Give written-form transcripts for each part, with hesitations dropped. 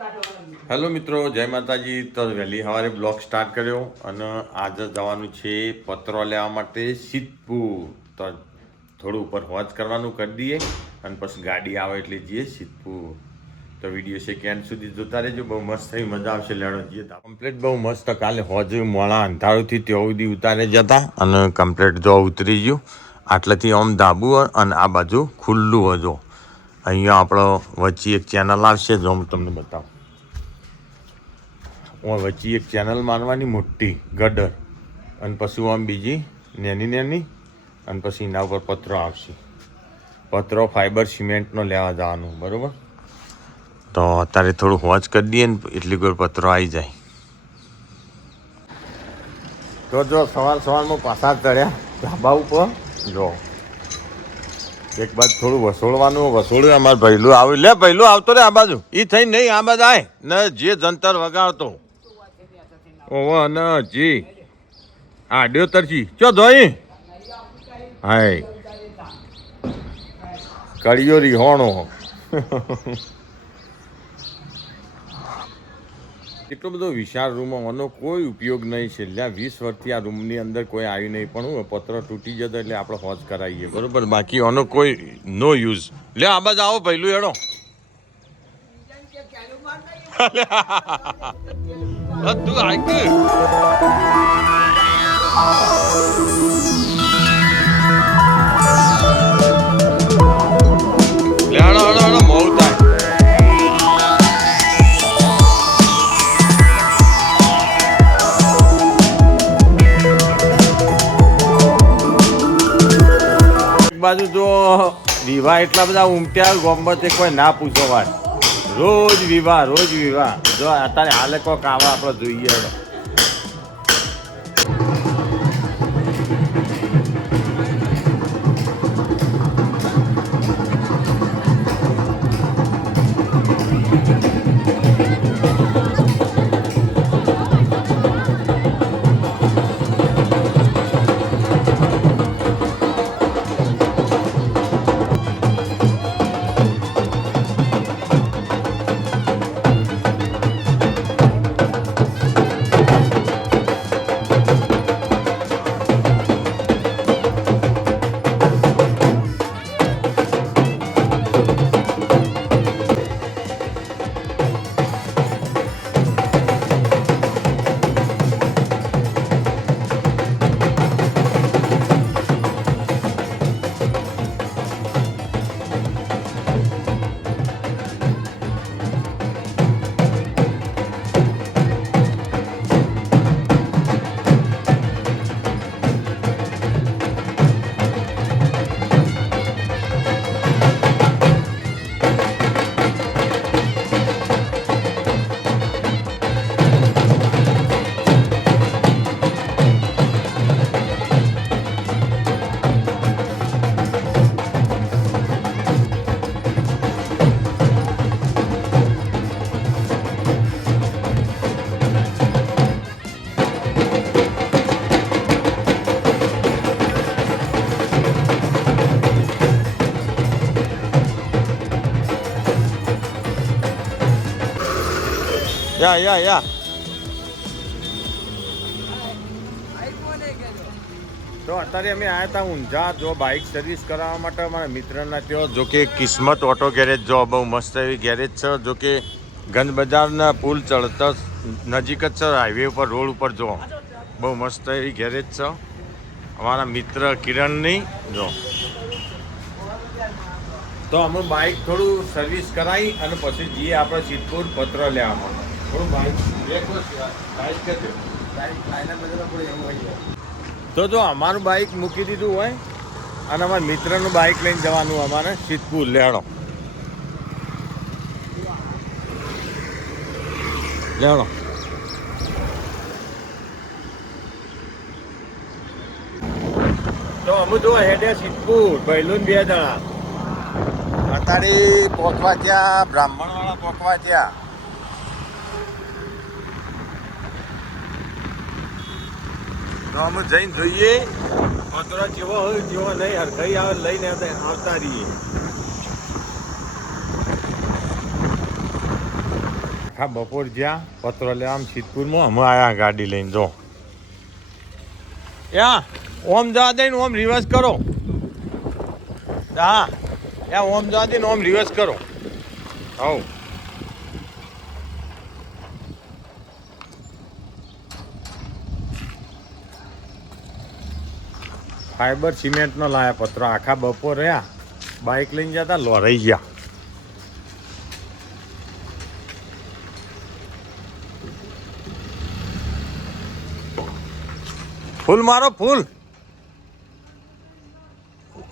Hello મિત્રો, જય માતાજી. તો વહેલી સવારે બ્લોગ સ્ટાર્ટ કર્યો અને આજે જવાનું છે પત્રો લેવા માટે સિદ્ધપુર. તો થોડું ઉપર હોજ કરવાનું કરી દઈએ અને પછી ગાડી આવે એટલે જઈએ સિદ્ધપુર. તો વિડીયો છે ક્યાં સુધી જોતા રહેજો, બહુ મસ્ત થઈ, મજા આવશે. લેણો જઈએ કમ્પ્લીટ બહુ મસ્ત. કાલે હોજ મોડા અંધારુંથી ત્યાં સુધી ઉતારે જતા અને કમ્પ્લીટ જો ઉતરી ગયું. આટલેથી આમ ધાબુ અને આ બાજુ ખુલ્લું હજો. અહીંયા આપણો વચ્ચે એક ચેનલ આવશે, જો હું તમને બતાવું. વચ્ચે એક ચેનલ મારવાની મોટી ગટર અને પછી આમ બીજી નાની અને પછી એના ઉપર પત્રો આવશે. પત્રો ફાઈબર સિમેન્ટનો લેવા જવાનું, બરાબર. તો અત્યારે થોડું હોજ કરી દઈએ ને એટલી કોઈ પત્રો આવી જાય. તો જો સવારમાં પાછા ચડ્યા ધાબા ઉપર. જો એક બાજુ થોડું વસોળ્યું અમારે ભૈલું આવ્યું. લે ભૈલું આવતો રે આ બાજુ. એ થઈ નહીં આ બાજુ આય ને જે જંતર વગાડતો ઓવો ને જી આડ્યો તરજી ચો ધોઈ હાય કડિયો રીહોણો. એટલો બધો વિશાળ રૂમ, આનો કોઈ ઉપયોગ નહીં છે. એટલે 20 વર્ષથી આ રૂમની અંદર કોઈ આવ્યું નહીં, પણ હું પત્ર તૂટી જતો એટલે આપણે હોજ કરાવીએ, બરોબર. બાકી આનો કોઈ નો યુઝ. લે આ બાજુ આવો પહેલું એડો. તું આય મોડું થાય. બાજુ જો વિવાહ એટલા બધા ઉમટ્યા ગોમત કોઈ ના પૂછો વાત. રોજ વિવાહ જો અત્યારે હાલે કોક આવા આપણે જોઈએ. યા તો અત્યારે અમે આવ્યા હતા ઊંઝા જો બાઇક સર્વિસ કરાવવા માટે અમારા મિત્રના ત્યાં. જો કે કિસ્મત ઓટો ગેરેજ જો બહુ મસ્ત એવી ગેરેજ છે. જો કે ગંજ બજારના પુલ ચડતા નજીક જ છે, હાઈવે ઉપર રોડ ઉપર જો બહુ મસ્ત એવી ગેરેજ છે અમારા મિત્ર કિરણની. જો તો અમે બાઇક થોડું સર્વિસ કરાવી અને પછી જઈએ આપણે સિદ્ધપુર પત્ર લેવામાં. તો જો અમારું બાઇક મૂકી દીધું હોય અને અમારા મિત્રનું બાઇક લઈને જવાનું અમારે સિદ્ધપુર. લેણો તો અમે જો હેડે સિદ્ધપુર પહેલું 2 જણા. અત્યારે પોકવા ત્યાં બ્રાહ્મણવાળા પોકવા ત્યાં. તો અમે જઈને જોઈએ પત્રો જેવો હોય જેવો નહીં હરખાઈ આવે લઈને આવતા રહીએ. આખા બપોર જ્યાં પત્રો લેવા આમ સિદ્ધપુરમાં અમે આયા ગાડી લઈને જો યા ઓમ જવા દઈને ઓમ રિવર્સ કરો હા યા ઓમ જવા દઈને ઓમ રિવર્સ કરો હવ ફાઈબર સિમેન્ટનો લાયા પત્રો આખા બપોર રહ્યા બાઇક લઈને જતા લોરાઈ ગયા ફૂલ મારો ફૂલ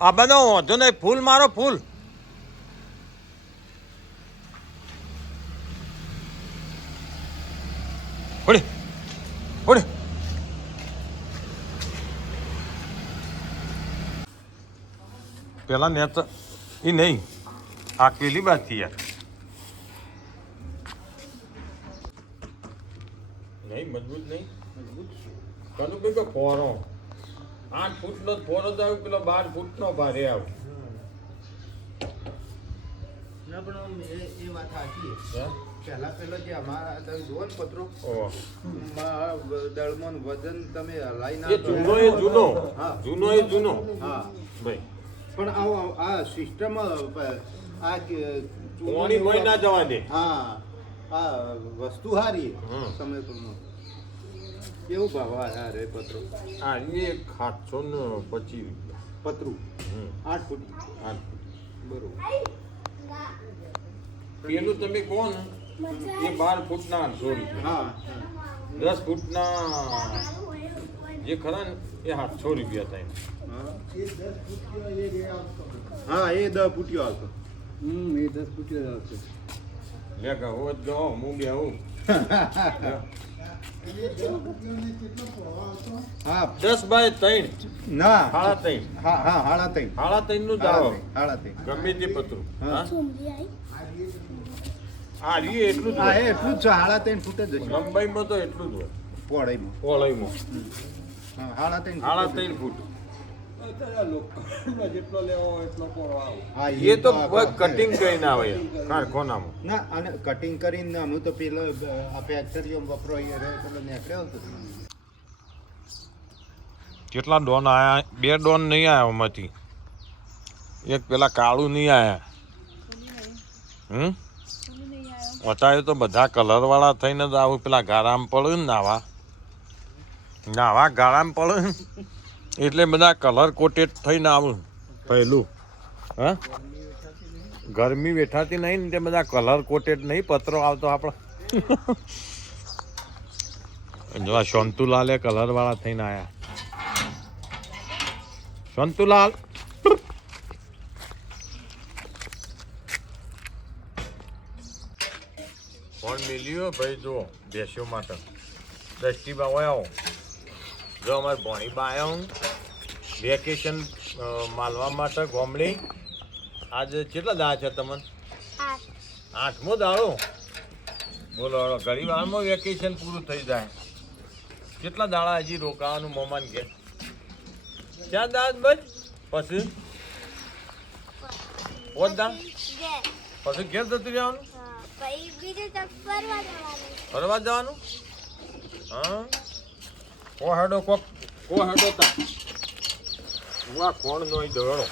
આ બધો વાંધો નહીં ફૂલ મારો ફૂલ ઓડે ઓડે પેલા નેત એ નહીં આ પેલી બાથી યાર નહીં મજબૂત નહીં કનું ભાઈ કે ફોરો 8 ફૂટનો ફોરો જ આવ્યો પેલો 12 ફૂટનો ભારે આવ્યો ના પણ એ વાત સાચી પેલો જે અમારા તમે જુઓ ને પત્રો દળમાં વજન તમે હલાઈ ના જૂનો એ જૂનો હા ભાઈ પણ આ સિસ્ટમ આ પાણી કોઈ ના જવા દે હા આ વસ્તુ સારી સમય પ્રમાણે કેવું ભાવ આ રે પત્રો હા એ 725 પતરું 8 ફૂટ 8 બરોબર પેલું તમે કહો ને એ 12 ફૂટના 800 રૂપિયા હા 10 ફૂટના જે ખરા ને એ 700 રૂપિયા થાય હા એ 10 ફૂટ્યો આવતો એ 10 ફૂટ્યો આવતો લે કે હોત જો હું બે આવું હા 10 બાય 3 ના 3.5 હા હાડા તઈ 3.5 નું જાવ હાડા તઈ ગમે તે પતરું હા આ રી એટલું જ હા હોય. એટલું જ છે હાડા તઈ ફૂટ જ હશે લંબાઈમાં તો એટલું જ હોય પહોળાઈમાં પહોળાઈમાં હા હાડા તઈ 3.5 ફૂટ જેટલો લેવો હોય એટલો પોરો આવે. હા એ તો કટિંગ કરીને આવે કારખાનામાં ના અને કટિંગ કરીને અમે તો પેલો આ ફેક્ટરીઓ વપરો પેલો નીકળ્યો હતો કેટલા ડોન આયા 2 ડોન નહીં આયા એમાંથી એક પેલા કાળું નહીં આયા અત્યારે તો બધા કલર વાળા થઈને જ આવું પેલા ગારામાં પડ્યું ને નાવા ગારામાં પડ્યું ને એટલે બધા કલર કોટેડ થઈને આવું પહેલું હા ગરમી વેઠાતી નહીં ને તે બધા કલર કોટેડ નહીં પત્રો આવતો આપણે જો આ શાંતુલાલે કલર વાળા થઈને આયા શાંતુલાલ ફોન મિલ્યો ભાઈ જો બેસ્યો માટે દ્રષ્ટિબા હોય આવો જો અમારે ભણીબા આવ્યા હું વેકેશન માલવા માટે ગોમડી આજે કેટલા દાડા છે તમને 8મો દાડો બોલો ઘણી વારમાં વેકેશન પૂરું થઈ જાય કેટલા દાડા હજી રોકાવાનું મોમાન કે ક્યાં દાડા બસ પછી પોત દા પછી ઘેર જતું રહેવાનું ફરવા જવાનું હા કો હેડો કો હેડો તા આ કોણ નો દોડો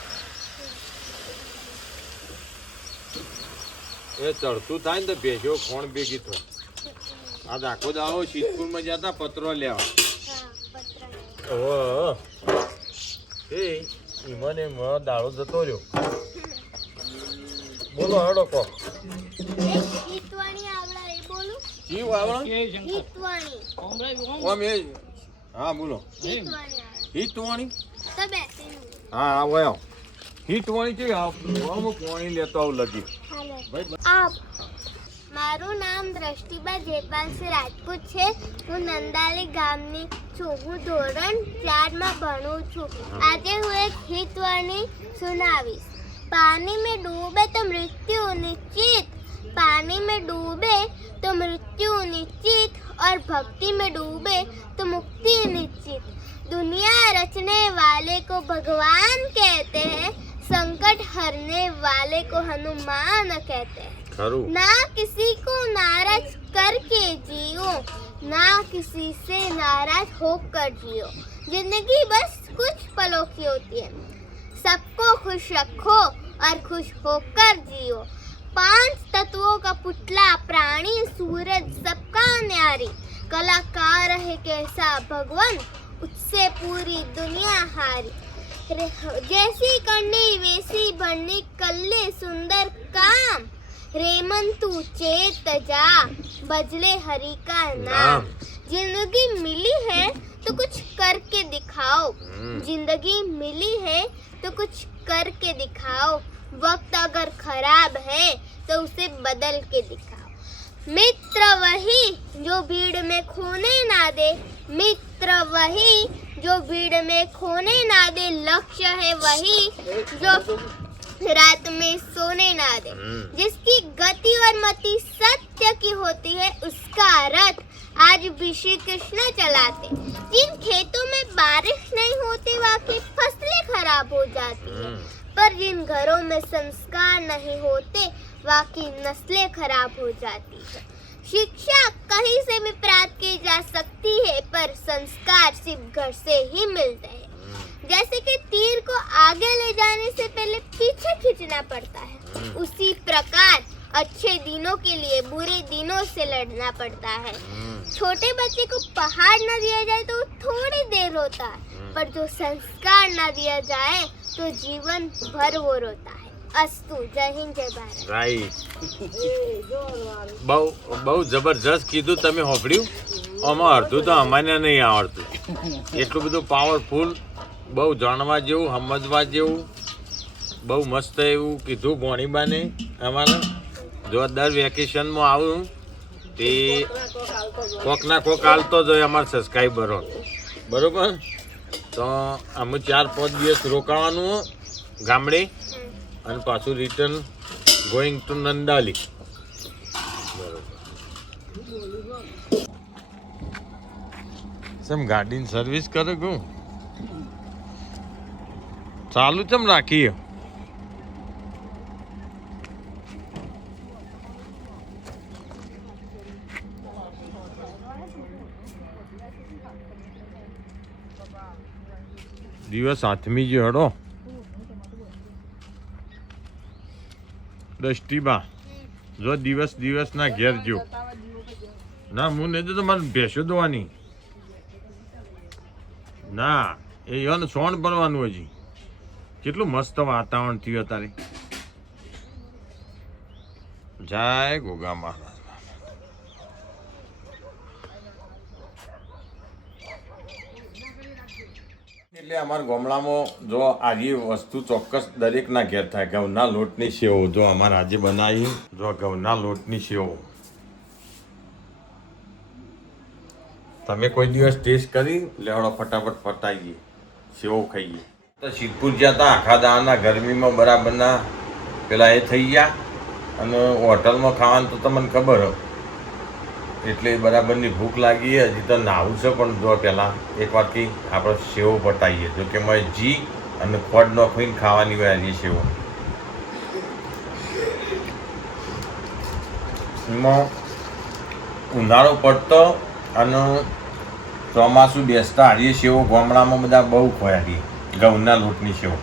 એ ચડતું થાય ને તો ભેજો કોણ ભેગી થાય આ આખો દાવો સિદ્ધપુરમાં જતા પત્રો લેવા એ મને દાડો જતો રહ્યો બોલો હેડો કો હા બોલો હિતવાણી હા આવો હિતવાણી છે પાણી લેતો આવું લગી મારું નામ દ્રષ્ટિબા જયપાલસિંહ રાજપૂત છે હું નંદાલી ગામની છું હું ધોરણ 4 માં ભણું છું આજે હું એક હિતવાણી સુનાવીશ पानी में डूबे तो मृत्यु निश्चित पानी में डूबे तो मृत्यु निश्चित और भक्ति में डूबे तो मुक्ति निश्चित दुनिया रचने वाले को भगवान कहते हैं संकट हरने वाले को हनुमान कहते हैं ना किसी को नाराज किसी से नाराज होकर जियो, जिंदगी बस कुछ पलों की होती है, सबको खुश रखो और खुश होकर जियो। 5 तत्वों का पुतला, प्राणी, सूरज सबका न्यारी, कलाकार है कैसा भगवान, उससे पूरी दुनिया हारी। जैसी करनी वैसी बननी, कर ले सुंदर काम, रेमन तू चेत जा, बजले हरि का नाम। जिंदगी मिली है तो कुछ करके दिखाओ, जिंदगी मिली है तो कुछ करके दिखाओ। वक्त अगर खराब है तो उसे बदल के दिखाओ। मित्र वही जो भीड़ में खोने ना दे, मित्र वही जो भीड़ में खोने ना दे, लक्ष्य है वही जो रात में सोने ना दे। जिसकी गति और मति सत्य की होती है, उसका रथ आज भी श्री कृष्ण चलाते। जिन खेतों में बारिश नहीं होती वहाँ की फसलें खराब हो जाती है, पर जिन घरों में संस्कार नहीं होते वहाँ की नस्लें खराब हो जाती है। शिक्षा कहीं से भी प्राप्त की जा सकती है, पर संस्कार सिर्फ घर से ही मिलते हैं। जैसे कि तीर को आगे ले जाने से पहले पीछे खींचना पड़ता है, उसी प्रकार अच्छे दिनों के लिए बुरे दिनों से लड़ना पड़ता है। छोटे बच्चे को पहाड़ न दिया जाए तो थोड़ी देर रोता है, पर जो संस्कार न दिया जाए तो जीवन भर वो रोता है। अस्तु, जय हिंद, जय भारत। રાઈટ, બહુ જબરજસ્ત કીધું તમે હોભળ્યું. આમાં અડધું તો અમને નહીં આવડતું, એટલું બધું પાવરફુલ, બહુ જાણવા જેવું, સમજવા જેવું, બહુ મસ્ત એવું કીધું ભોણીબાને. અમારે જો દર વેકેશનમાં આવું તે કોક ના કોક હાલતો જ હોય અમારા સબસ્ક્રાઈબરો, બરોબર. તો અમે 4-5 દિવસ રોકાવાનું ગામડે અને પાછું રિટર્ન ગોઈંગ ટુ નંદાલી. સમ ગાડીની સર્વિસ કરે કહું ચાલુ ચમ રાખીએ. દિવસ હાથમી જે હડો દષ્ટીબા, જો દિવસના ઘેર જો ના હું નહીં તો મારે ભેંસો દોવાની ના, એ એને સોણ ભરવાનું હજી. કેટલું મસ્ત વાતાવરણ થયું અત્યારે. જય ગોગા મહારાજ. એટલે અમારા ગામડામાં જો આવી વસ્તુ ચોક્કસ દરેકના ઘેર થાય. ઘઉંના લોટની સેવ જો અમારે આજે બનાવી, જો ઘઉંના લોટની સેવ તમે કોઈ દિવસ ટેસ્ટ કરી લેવડો, ફટાફટ ફટાઈએ સેવો ખાઈએ. તો સિદ્ધપુર જ્યાં હતા આખા દાના ગરમીમાં બરાબરના પેલા એ થઈ ગયા, અને હોટલમાં ખાવાનું તો તમને ખબર હોય એટલે બરાબરની ભૂખ લાગી. હજી તો નાવું છે, પણ જો પહેલાં એક વાટકી આપણે સેવો પટાવીએ. જો કે મેં જી અને ખોડ નાખીને ખાવાની હોય આ સેવો. એમાં ઉનાળો પડતો અને ચોમાસું બેસતા હારીએ સેવો ગામડામાં બધા બહુ ખોયા ઘઉંના લોટની સેવ.